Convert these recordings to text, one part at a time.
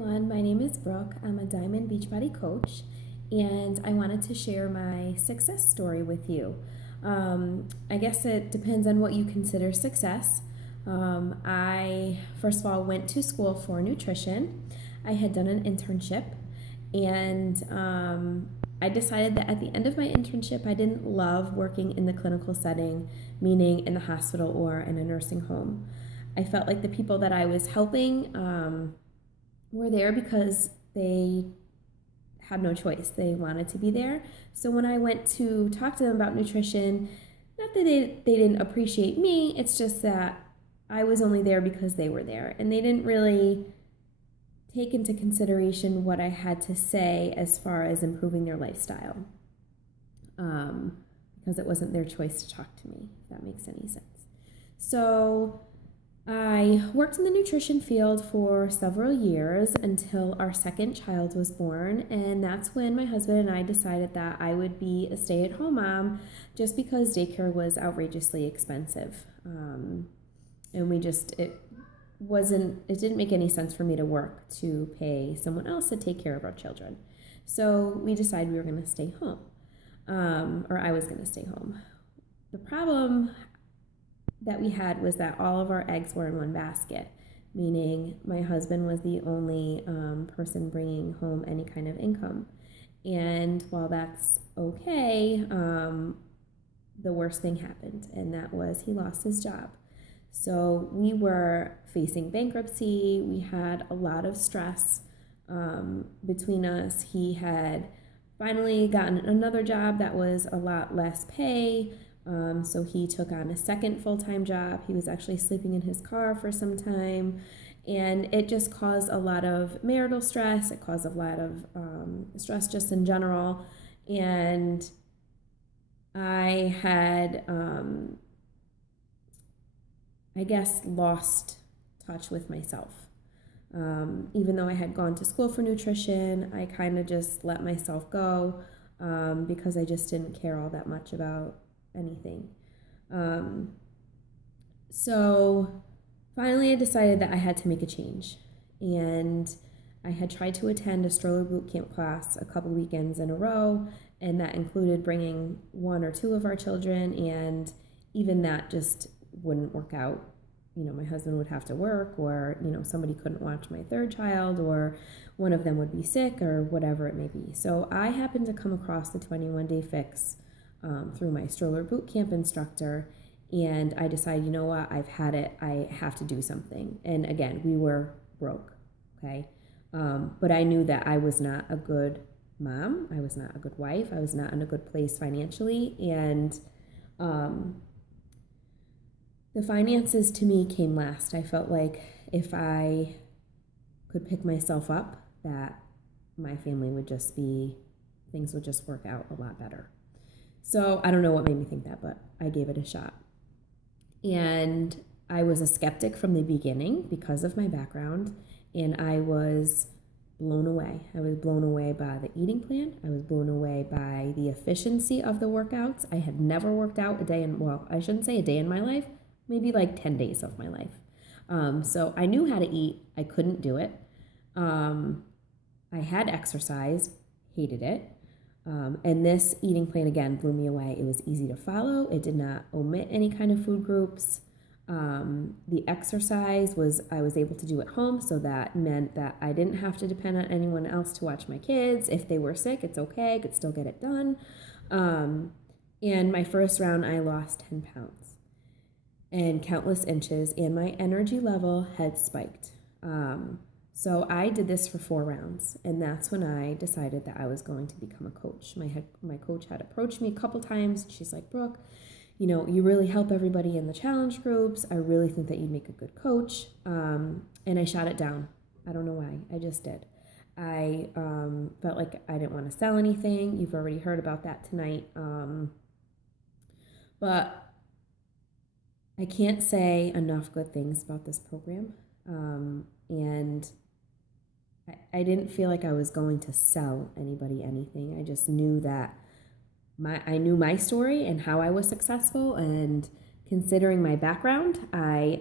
everyone, my name is Brooke. I'm a Diamond Beachbody coach, and I wanted to share my success story with you. I guess it depends on what you consider success. I, first of all, went to school for nutrition. I had done an internship, and I decided that at the end of my internship, I didn't love working in the clinical setting, meaning in the hospital or in a nursing home. I felt like the people that I was helping were there because they had no choice. They wanted to be there. So when I went to talk to them about nutrition, not that they didn't appreciate me, it's just that I was only there because they were there. And they didn't really take into consideration what I had to say as far as improving their lifestyle. Because it wasn't their choice to talk to me, if that makes any sense. So I worked in the nutrition field for several years until our second child was born, and that's when my husband and I decided that I would be a stay-at-home mom just because daycare was outrageously expensive. And it didn't make any sense for me to work to pay someone else to take care of our children. So we decided we were going to stay home, or I was going to stay home. The problem that we had was that all of our eggs were in one basket, meaning my husband was the only person bringing home any kind of income. And while that's okay, the worst thing happened, and that was he lost his job. So we were facing bankruptcy. We had a lot of stress between us. He had finally gotten another job that was a lot less pay. So he took on a second full-time job. He was actually sleeping in his car for some time, and it just caused a lot of marital stress. It caused a lot of stress just in general, and I had, I guess, lost touch with myself. Even though I had gone to school for nutrition, I kind of just let myself go because I just didn't care all that much about anything. So finally I decided that I had to make a change, and I had tried to attend a stroller boot camp class a couple weekends in a row, and that included bringing one or two of our children, and even that just wouldn't work out. My husband would have to work, or somebody couldn't watch my third child, or one of them would be sick, or whatever it may be. So I happened to come across the 21-day fix through my stroller boot camp instructor, and I decided, you know what, I've had it, I have to do something. And again, we were broke, okay? But I knew that I was not a good mom, I was not a good wife, I was not in a good place financially, and the finances to me came last. I felt like if I could pick myself up, that my family would just be, things would just work out a lot better. So I don't know what made me think that, but I gave it a shot. And I was a skeptic from the beginning because of my background, and I was blown away. I was blown away by the eating plan. I was blown away by the efficiency of the workouts. I had never worked out I shouldn't say a day in my life, maybe like 10 days of my life. So I knew how to eat. I couldn't do it. I had exercised, hated it. And this eating plan, again, blew me away. It was easy to follow. It did not omit any kind of food groups. The exercise I was able to do at home, so that meant that I didn't have to depend on anyone else to watch my kids. If they were sick, it's okay. I could still get it done. And my first round, I lost 10 pounds and countless inches, and my energy level had spiked. So I did this for 4 rounds, and that's when I decided that I was going to become a coach. My coach had approached me a couple times. She's like, Brooke, you really help everybody in the challenge groups. I really think that you'd make a good coach. And I shot it down. I don't know why. I just did. I felt like I didn't want to sell anything. You've already heard about that tonight. But I can't say enough good things about this program. And I didn't feel like I was going to sell anybody anything. I just knew that I knew my story and how I was successful, and considering my background, I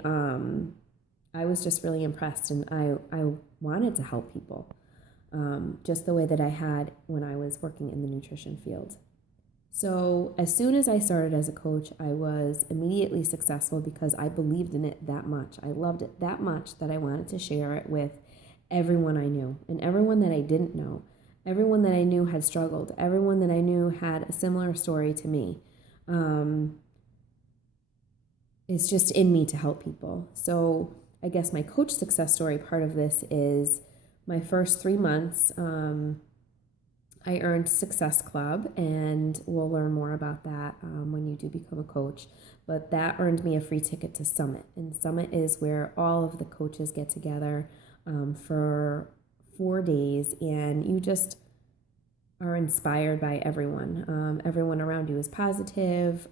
I was just really impressed, and I wanted to help people, just the way that I had when I was working in the nutrition field. So as soon as I started as a coach, I was immediately successful because I believed in it that much. I loved it that much that I wanted to share it with everyone I knew and everyone that I didn't know. Everyone that I knew had struggled. Everyone that I knew had a similar story to me. It's just in me to help people. So I guess my coach success story part of this is my first 3 months. I earned Success Club, and we'll learn more about that when you do become a coach. But that earned me a free ticket to Summit. And Summit is where all of the coaches get together for 4 days, and you just are inspired by everyone. Everyone around you is positive.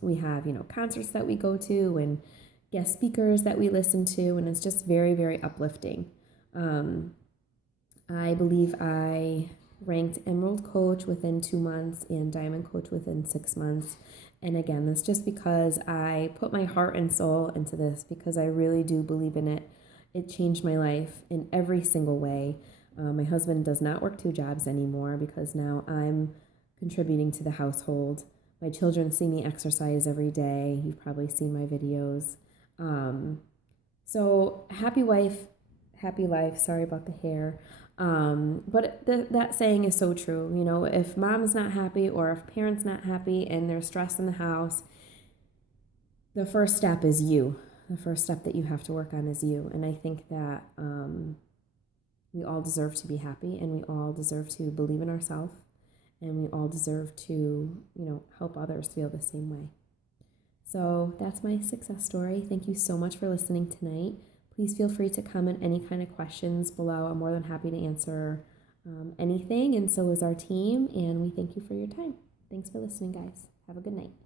We have, concerts that we go to and guest speakers that we listen to, and it's just very, very uplifting. I believe I ranked Emerald Coach within 2 months and Diamond Coach within 6 months. And again, that's just because I put my heart and soul into this, because I really do believe in it. It changed my life in every single way. My husband does not work 2 jobs anymore because now I'm contributing to the household. My children see me exercise every day. You've probably seen my videos. So happy wife, happy life. Sorry about the hair. But that saying is so true. If mom's not happy or if parents not happy and there's stress in the house, the first step is you. The first step that you have to work on is you. And I think that we all deserve to be happy, and we all deserve to believe in ourselves, and we all deserve to, help others feel the same way. So that's my success story. Thank you so much for listening tonight. Please feel free to comment any kind of questions below. I'm more than happy to answer anything, and so is our team, and we thank you for your time. Thanks for listening, guys. Have a good night.